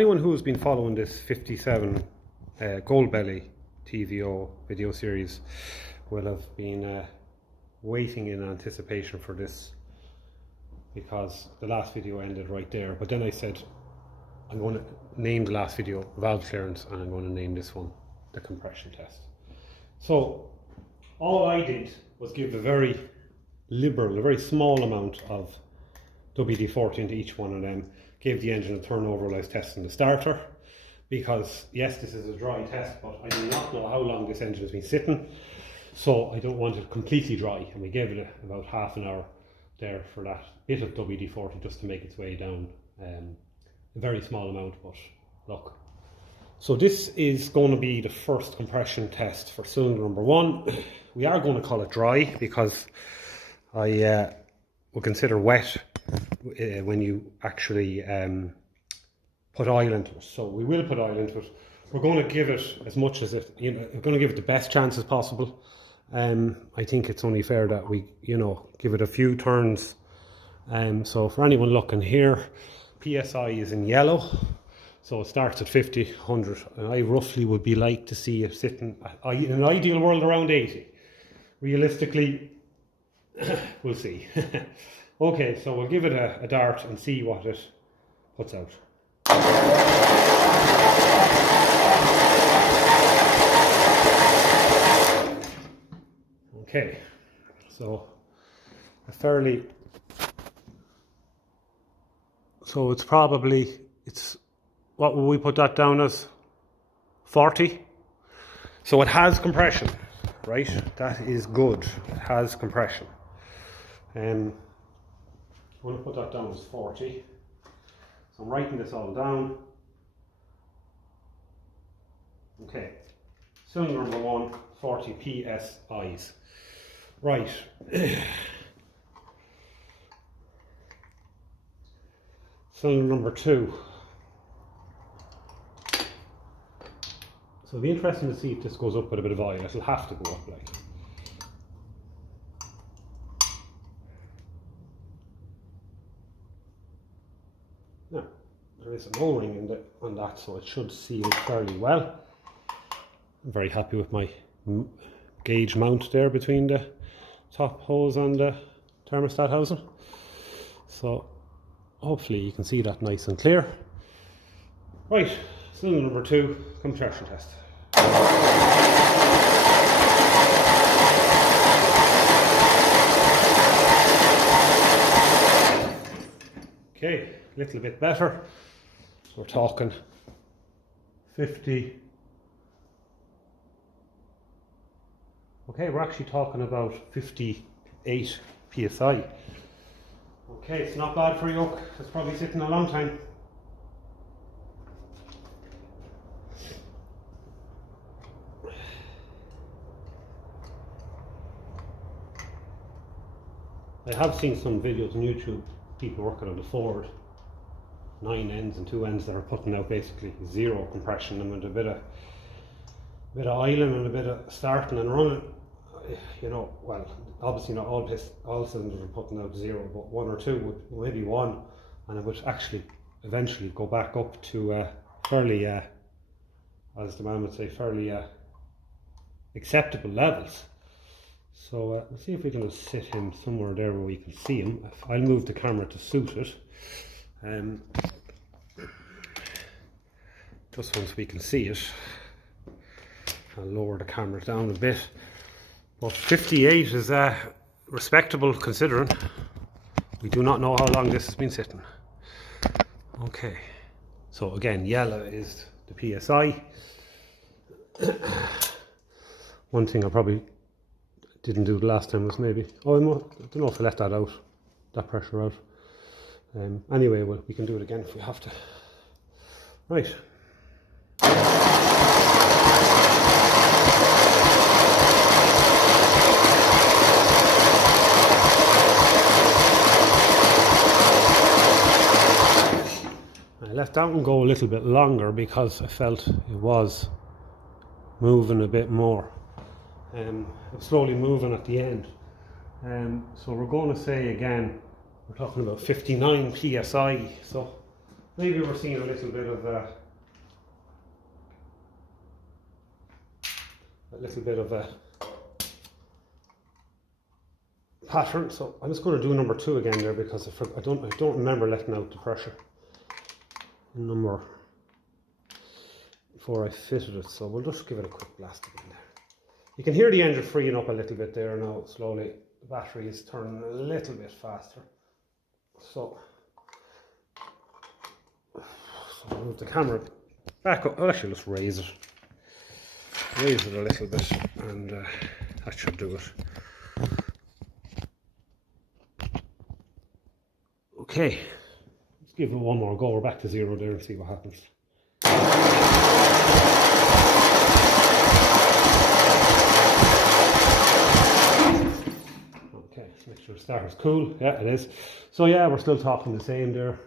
anyone who's been following this 57 Gold Belly TVO video series will have been waiting in anticipation for this, because the last video ended right there. But then I said I'm going to name the last video valve clearance, and I'm going to name this one the compression test. So all I did was give a very liberal, a very small amount of WD-40 into each one of them. Gave the engine a turnover while I was testing the starter, because yes, this is a dry test, but I do not know how long this engine has been sitting, so I don't want it completely dry, and we gave it about half an hour there for that bit of WD-40 just to make its way down. A very small amount, but look. So this is going to be the first compression test for cylinder number 1. We are going to call it dry because I would consider wet when you actually put oil into it. So we will put oil into it. We're going to give it as much as it, we're going to give it the best chance as possible. I think it's only fair that we, give it a few turns. So for anyone looking here, PSI is in yellow. So it starts at 50, 100, and I roughly would be like to see it sitting in an ideal world around 80. Realistically, we'll see. Okay, so we'll give it a dart and see what it puts out. Okay, so it's what will we put that down as? 40. So it has compression, right? That is good. It has compression. I'm going to put that down as 40. So I'm writing this all down. Okay. Cylinder number 1, 40 PSIs. Right. Cylinder number 2. So it'll be interesting to see if this goes up with a bit of oil. It'll have to go up like. Now, there is an O-ring on that, so it should seal fairly well. I'm very happy with my gauge mount there between the top hose and the thermostat housing. So hopefully you can see that nice and clear. Right, cylinder number 2, compression test. Okay, a little bit better. So we're talking 50. Okay, we're actually talking about 58 PSI. Okay, it's not bad for a yoke. It's probably sitting a long time. I have seen some videos on YouTube, people working on the Ford 9 ends and 2 ends that are putting out basically zero compression, and with a bit of oiling and a bit of starting and running, well, obviously not all cylinders are putting out zero, but 1 or 2 would, maybe 1, and it would actually eventually go back up to fairly, as the man would say, fairly acceptable levels. So let's see if we can sit him somewhere there where we can see him. I'll move the camera to suit it. Just once we can see it, I'll lower the camera down a bit. But 58 is respectable considering we do not know how long this has been sitting. Okay, so again, yellow is the PSI. One thing I probably didn't do the last time was maybe, I don't know if I let that out, that pressure out. Anyway, well, we can do it again if we have to. Right. I let that one go a little bit longer because I felt it was moving a bit more. Slowly moving at the end. So we're going to say again, we're talking about 59 PSI. So maybe we're seeing a little bit of a pattern. So I'm just going to do number 2 again there, because I don't remember letting out the pressure number before I fitted it. So we'll just give it a quick blast again there. You can hear the engine freeing up a little bit there now. Slowly, the battery is turning a little bit faster. So I'll move the camera back up. I'll actually just raise it a little bit, and that should do it. Okay, let's give it one more go. We're back to 0 there and see what happens. Okay, let's make sure the starter's cool. Yeah, it is. So yeah, we're still talking the same there.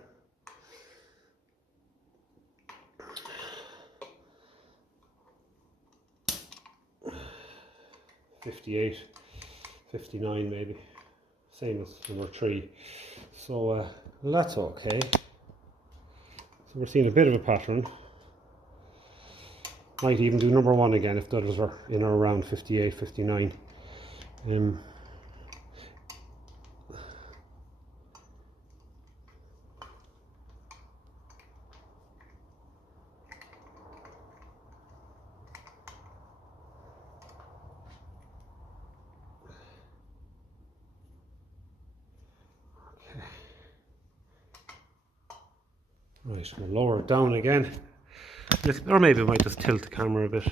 $58, $59 maybe. Same as number 3. So that's okay. So we're seeing a bit of a pattern. Might even do number 1 again if the others are in or around 58, 59. Right, we'll lower it down again. Or maybe I might just tilt the camera a bit.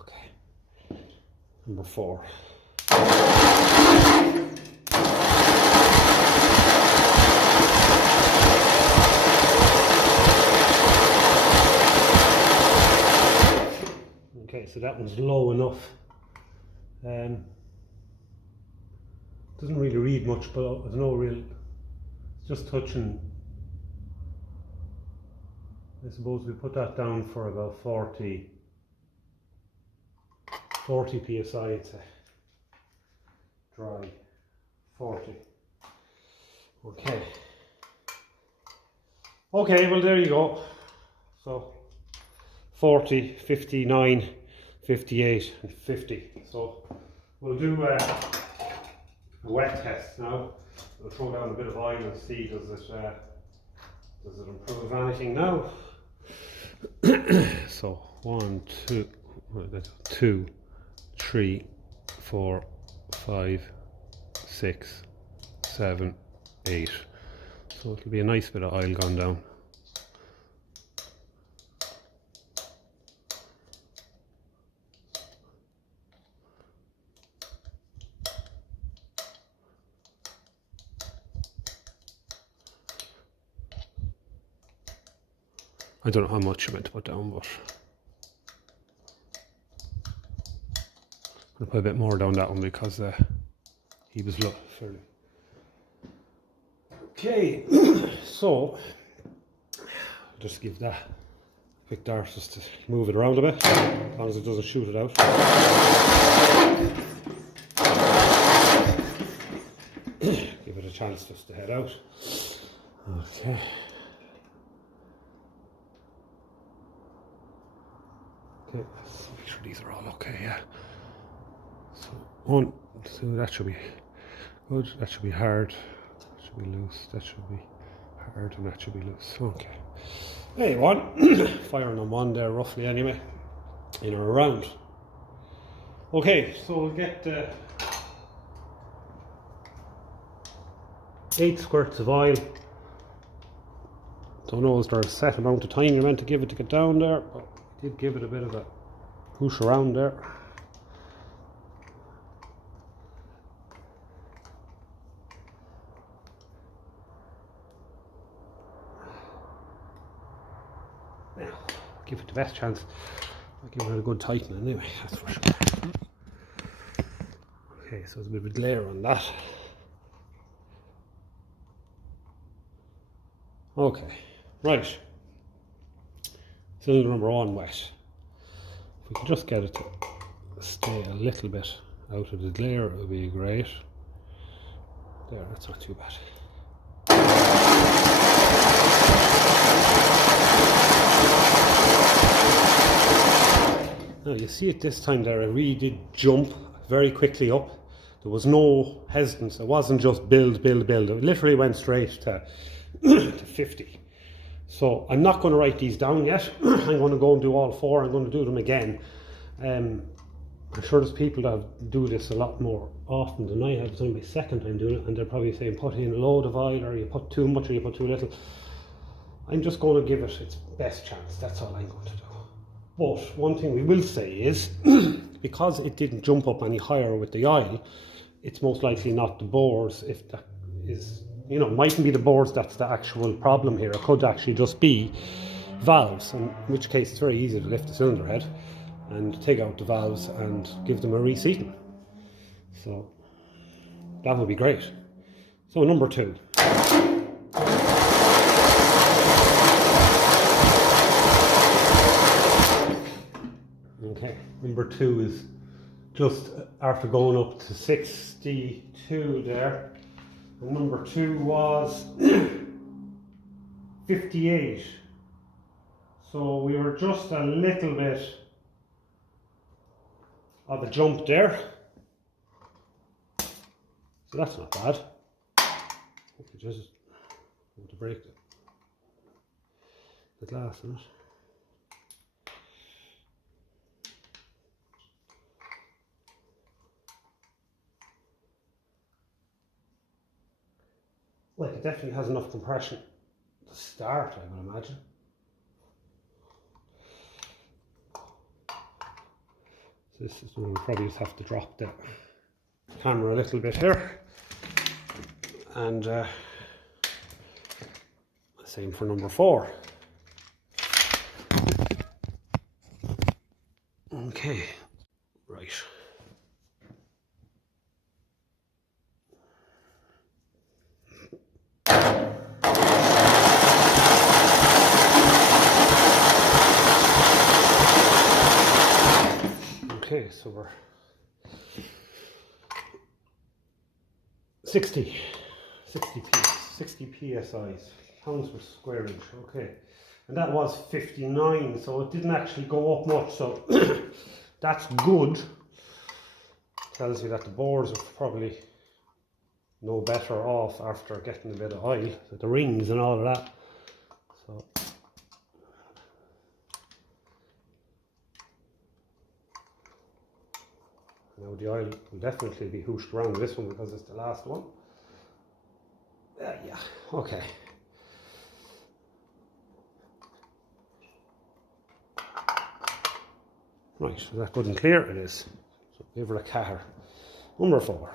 Okay. Number 4. Okay, so that one's low enough. Doesn't really read much, but there's no real. Just touching. I suppose we put that down for about 40 psi. It's a dry 40. Okay. Okay, well there you go. So 40, 59, 58 and 50. So we'll do a wet test now. We'll throw down a bit of oil and see does it improve anything now. So 1, 2, 3, 4, 5, 6, 7, 8. So it'll be a nice bit of oil gone down. I don't know how much I meant to put down, but I'm going to put a bit more down that one because he was low fairly. Okay, so I'll just give that a quick dart just to move it around a bit, as long as it doesn't shoot it out. Give it a chance just to head out. Okay. Okay, let's make sure these are all okay, yeah. So 1, 2, that should be good, that should be hard, that should be loose, that should be hard, and that should be loose. Okay. There you go. Firing on 1 there roughly anyway, in or around. Okay, so we'll get 8 squirts of oil. Don't know is there a set amount of time you're meant to give it to get down there, but did give it a bit of a push around there. Now, give it the best chance. I'll give it a good tightening anyway, that's for sure. Okay, so there's a bit of a glare on that. Okay, right. Cylinder number 1 wet. If we can just get it to stay a little bit out of the glare, it would be great. There, that's not too bad. Now you see it this time there, it really did jump very quickly up. There was no hesitance. It wasn't just build. It literally went straight to, to 50. So I'm not going to write these down yet. I'm going to go and do all 4. I'm going to do them again. I'm sure there's people that do this a lot more often than I have. It's only my second time doing it, and they're probably saying put in a load of oil, or you put too much, or you put too little. I'm just going to give it its best chance. That's all I'm going to do. But one thing we will say is, because it didn't jump up any higher with the oil, it's most likely not the bores. If that is, you know, mightn't be the bores that's the actual problem here. It could actually just be valves, in which case it's very easy to lift the cylinder head and take out the valves and give them a reseating. So that would be great. So number 2. Okay, number 2 is just after going up to 62 there. And number 2 was 58. So we were just a little bit of a jump there. So that's not bad. Okay, just want to break the glass in it. Like, it definitely has enough compression to start, I would imagine. So this is when we probably just have to drop the camera a little bit here. And same for number 4. Okay, right. Okay, so we're 60 psi's, pounds per square inch. Okay, and that was 59, so it didn't actually go up much, so that's good. Tells you that the bores are probably no better off after getting a bit of oil, so the rings and all of that. So now the oil will definitely be hooshed around this one because it's the last one. Yeah, okay. Right, is that good and clear? It is. So give her a catter. Number 4.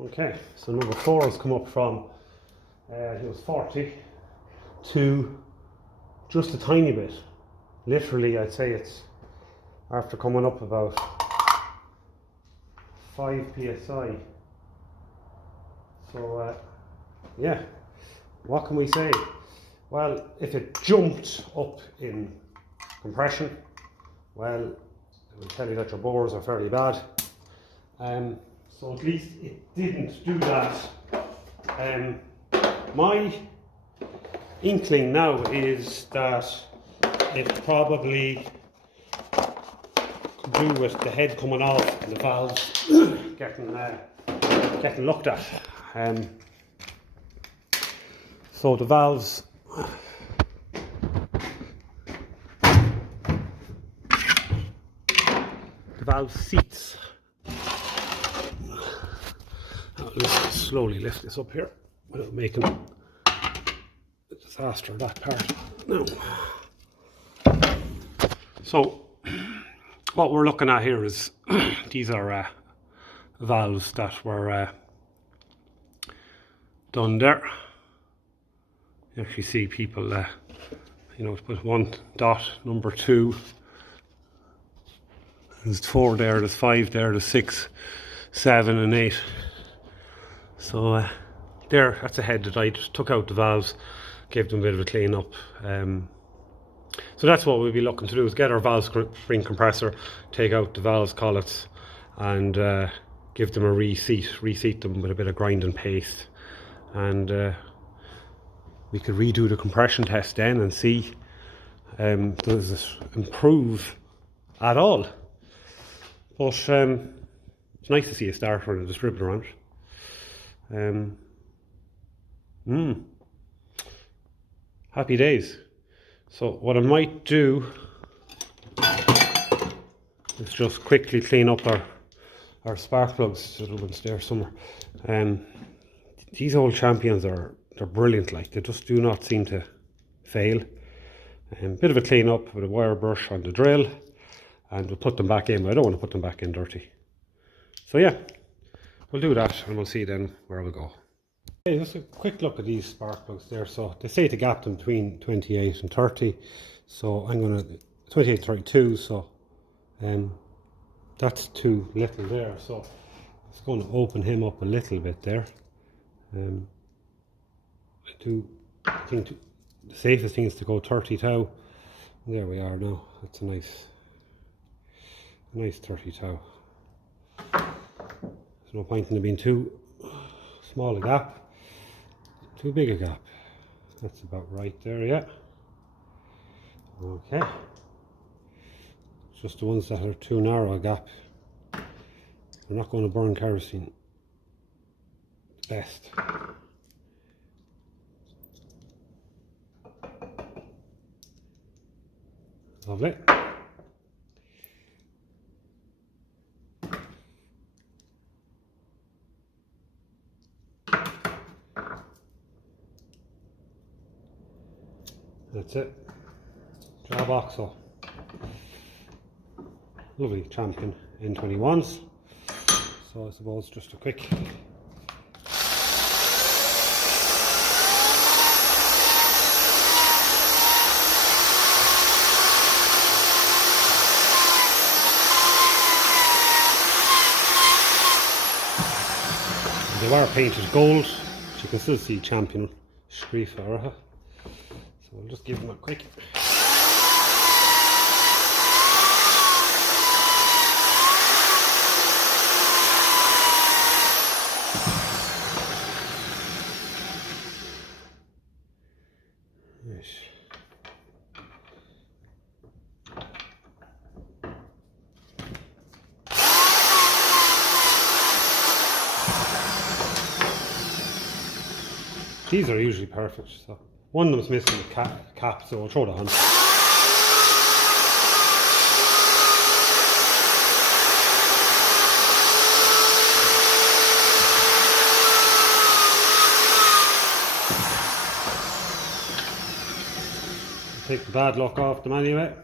Okay, so number 4 has come up from, it was 40 to just a tiny bit. Literally, I'd say it's after coming up about 5 psi. So yeah, what can we say? Well, if it jumped up in compression, well, it will tell you that your bores are fairly bad. So at least it didn't do that. My inkling now is that it probably could do with the head coming off and the valves getting looked at. So the valve seats. Let's slowly lift this up here without making a disaster of that part. Now, so what we're looking at here is these are valves that were done there. You actually see people, you know, put 1 dot, number 2. There's 4 there, there's 5 there, there's 6, 7 and 8. So there, that's a head that I just took out the valves, gave them a bit of a clean up. So that's what we'll be looking to do, is get our valve spring compressor, take out the valves collets and give them a reseat them with a bit of grind and paste, and we could redo the compression test then and see does it improve at all. But it's nice to see a starter and a distributor on it. Happy days. So what I might do is just quickly clean up our spark plugs. Little ones there somewhere. These old champions they're brilliant. Like, they just do not seem to fail. Bit of a clean up with a wire brush on the drill, and we'll put them back in. But I don't want to put them back in dirty. So yeah, we'll do that, and we'll see then where we'll go. Okay, just a quick look at these spark plugs there. So they say to gap them between 28 and 30. So I'm going to 28 to 32. So that's too little there. So it's going to open him up a little bit there. I think the safest thing is to go 30 thou. There we are now. That's a nice 30 thou. There's no point in it being too small a gap, too big a gap. That's about right there, yeah. Okay. It's just the ones that are too narrow a gap. We're not going to burn kerosene. Best. Lovely. That's it. Job OXO. Lovely champion N21s. So I suppose just a quick they were painted gold, but you can still see champion Screefa. So we'll just give them a quick. Yes. These are usually perfect. So one of them's missing the cap, so I'll throw that on. Take the bad luck off them anyway.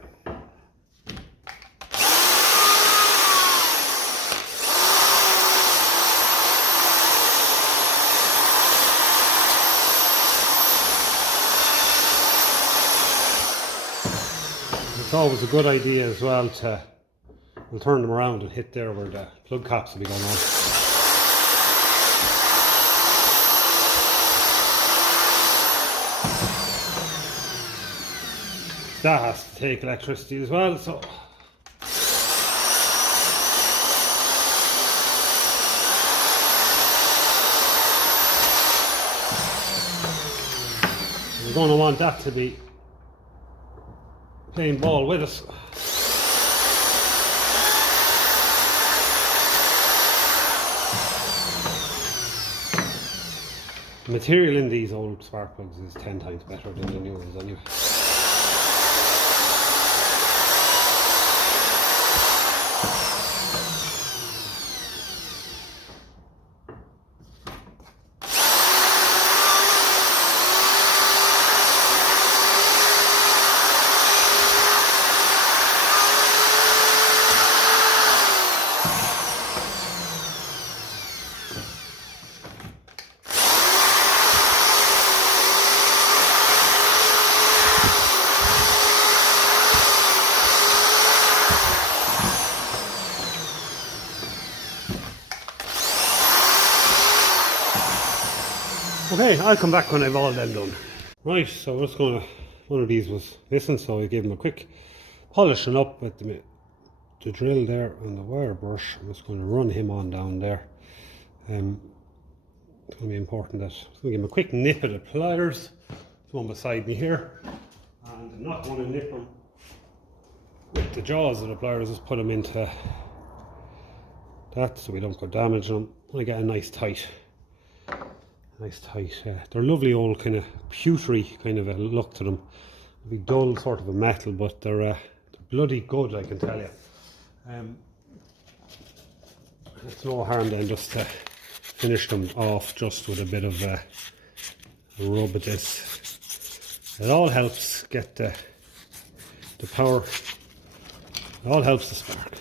It's always a good idea as well to, we'll turn them around and hit there where the plug caps will be going on. That has to take electricity as well, so we're going to want that to be playing ball with us. The material in these old spark plugs is 10 times better than the new ones anyway. Okay, I'll come back when I've all them done. Right, so we're just gonna, one of these was missing, so I gave him a quick polishing up with the drill there and the wire brush. I'm just going to run him on down there. It's going to be important that I'm going to give him a quick nip of the pliers. There's one beside me here, and I'm not going to nip them with the jaws of the pliers, just put them into that so we don't go damaging them. I'm going to get a nice tight. They're lovely old kind of pewtery kind of a look to them. A big dull sort of a metal, but they're bloody good, I can tell you. It's no harm then just to finish them off just with a bit of a rub of this. It all helps get the power. It all helps the spark.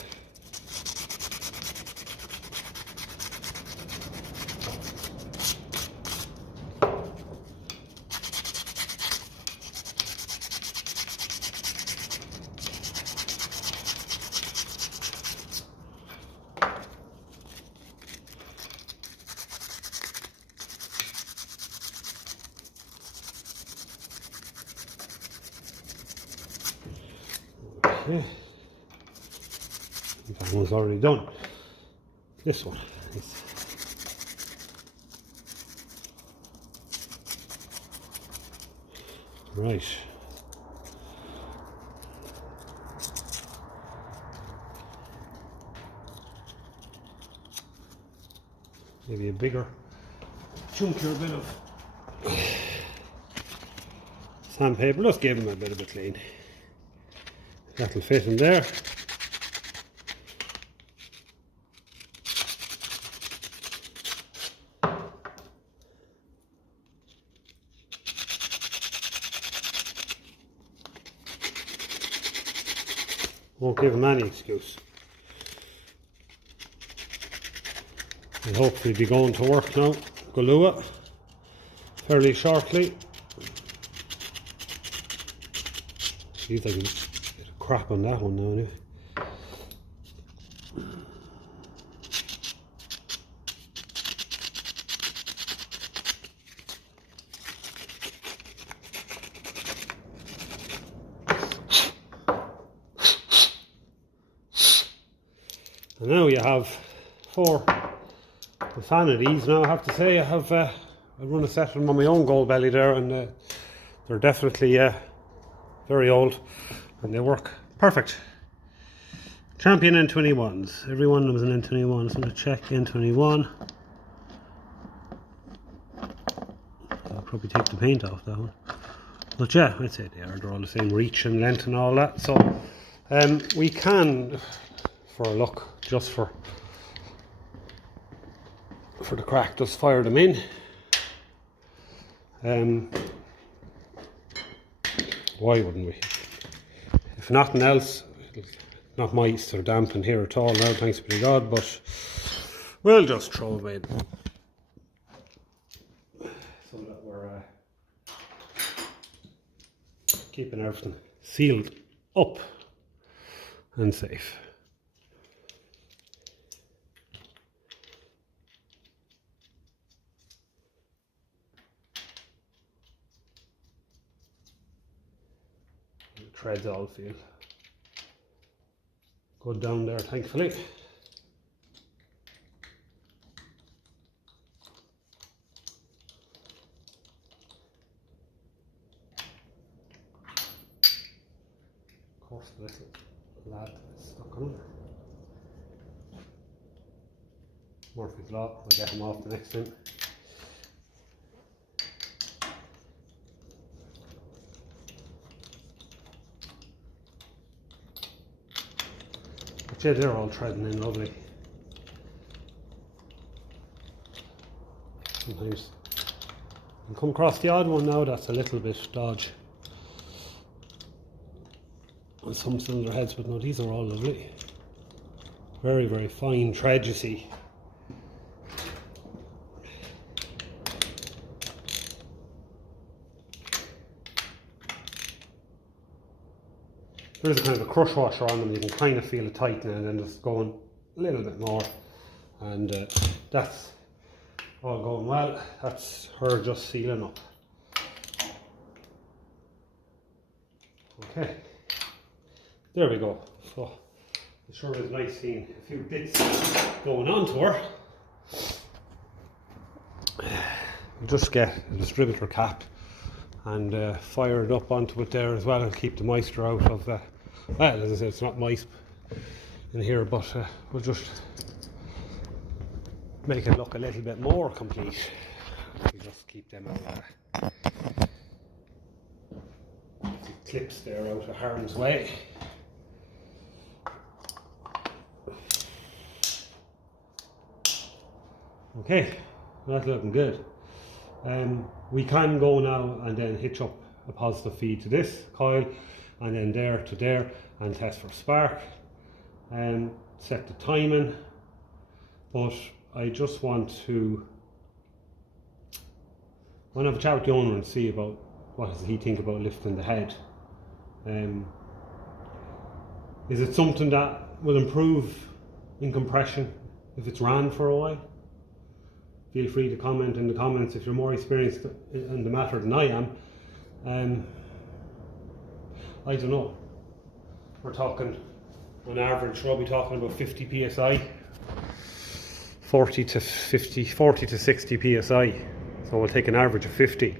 Okay. That one's already done. This one is right. Maybe a bigger, chunkier bit of sandpaper. Just give them a bit of a clean. That'll fit in there. Won't give him any excuse. I'll hopefully be going to work now, Galua, fairly shortly. Seems like a bit of crap on that one now anyway. And now you have 4 fan of these. Now I have to say I run a set of them on my own gold belly there, and they're definitely very old and they work perfect. Champion N21s. Every one of them is an N21. So I'm going to check N21. I'll probably take the paint off that one. But yeah, I'd say they're all the same reach and length and all that. So we can, for a look, just for the crack, just fire them in. Why wouldn't we? If nothing else, not mice or damp in here at all now, thanks be to God, but we'll just throw them in so that we're keeping everything sealed up and safe. Treads all feel good down there, thankfully. Of course, the little lad is stuck on it. Murphy's Law, we'll get him off the next time. Yeah, they're all threading in lovely. Sometimes you come across the odd one now that's a little bit dodgy on some cylinder heads, but no, these are all lovely. Very, very fine thread, you see. There is a kind of a crush washer on them, you can kind of feel it tightening and then just going a little bit more, and that's all going well. That's her just sealing up. Okay, there we go. So it sure is nice seeing a few bits going on to her. just get a distributor cap and fire it up onto it there as well, and keep the moisture out of well, as I said, it's not moist in here, but we'll just make it look a little bit more complete. We just keep them out the clips there out of harm's way. Okay, that's looking good. We can go now and then hitch up a positive feed to this coil, and then there to there, and test for spark, and set the timing. But I just want to have a chat with the owner and see about what does he think about lifting the head. Is it something that will improve in compression if it's ran for a while? Feel free to comment in the comments if you're more experienced in the matter than I am. I don't know. We're talking on average, we'll be talking about 50 psi, 40 to 60 psi. So we'll take an average of 50.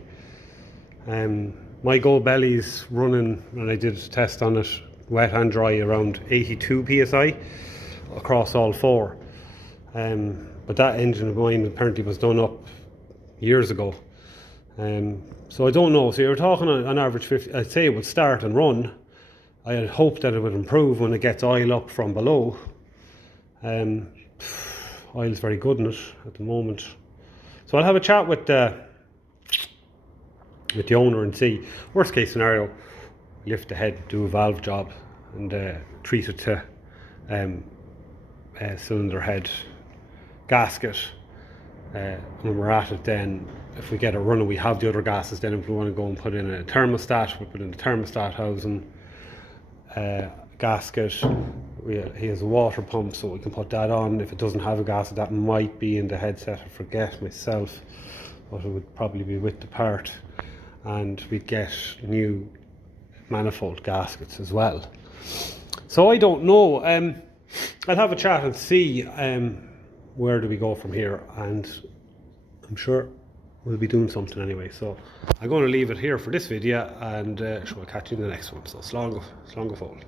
My gold belly's running, and I did a test on it, wet and dry, around 82 psi across all four. But that engine of mine apparently was done up years ago. So I don't know. So you're talking on average 50. I'd say it would start and run. I had hoped that it would improve when it gets oil up from below. Oil's very good in it at the moment. So I'll have a chat with the owner and see. Worst case scenario, lift the head, do a valve job, and treat it to cylinder head gasket. When we're at it, then if we get it running, we have the other gases. Then if we want to go and put in a thermostat, we'll put in the thermostat housing gasket. He has a water pump, so we can put that on. If it doesn't have a gasket, that might be in the headset. I forget myself, but it would probably be with the part. And we'd get new manifold gaskets as well. So I don't know. I'll have a chat and see where do we go from here, and I'm sure we'll be doing something anyway. So I'm going to leave it here for this video, and we'll catch you in the next one. So slán go fóill.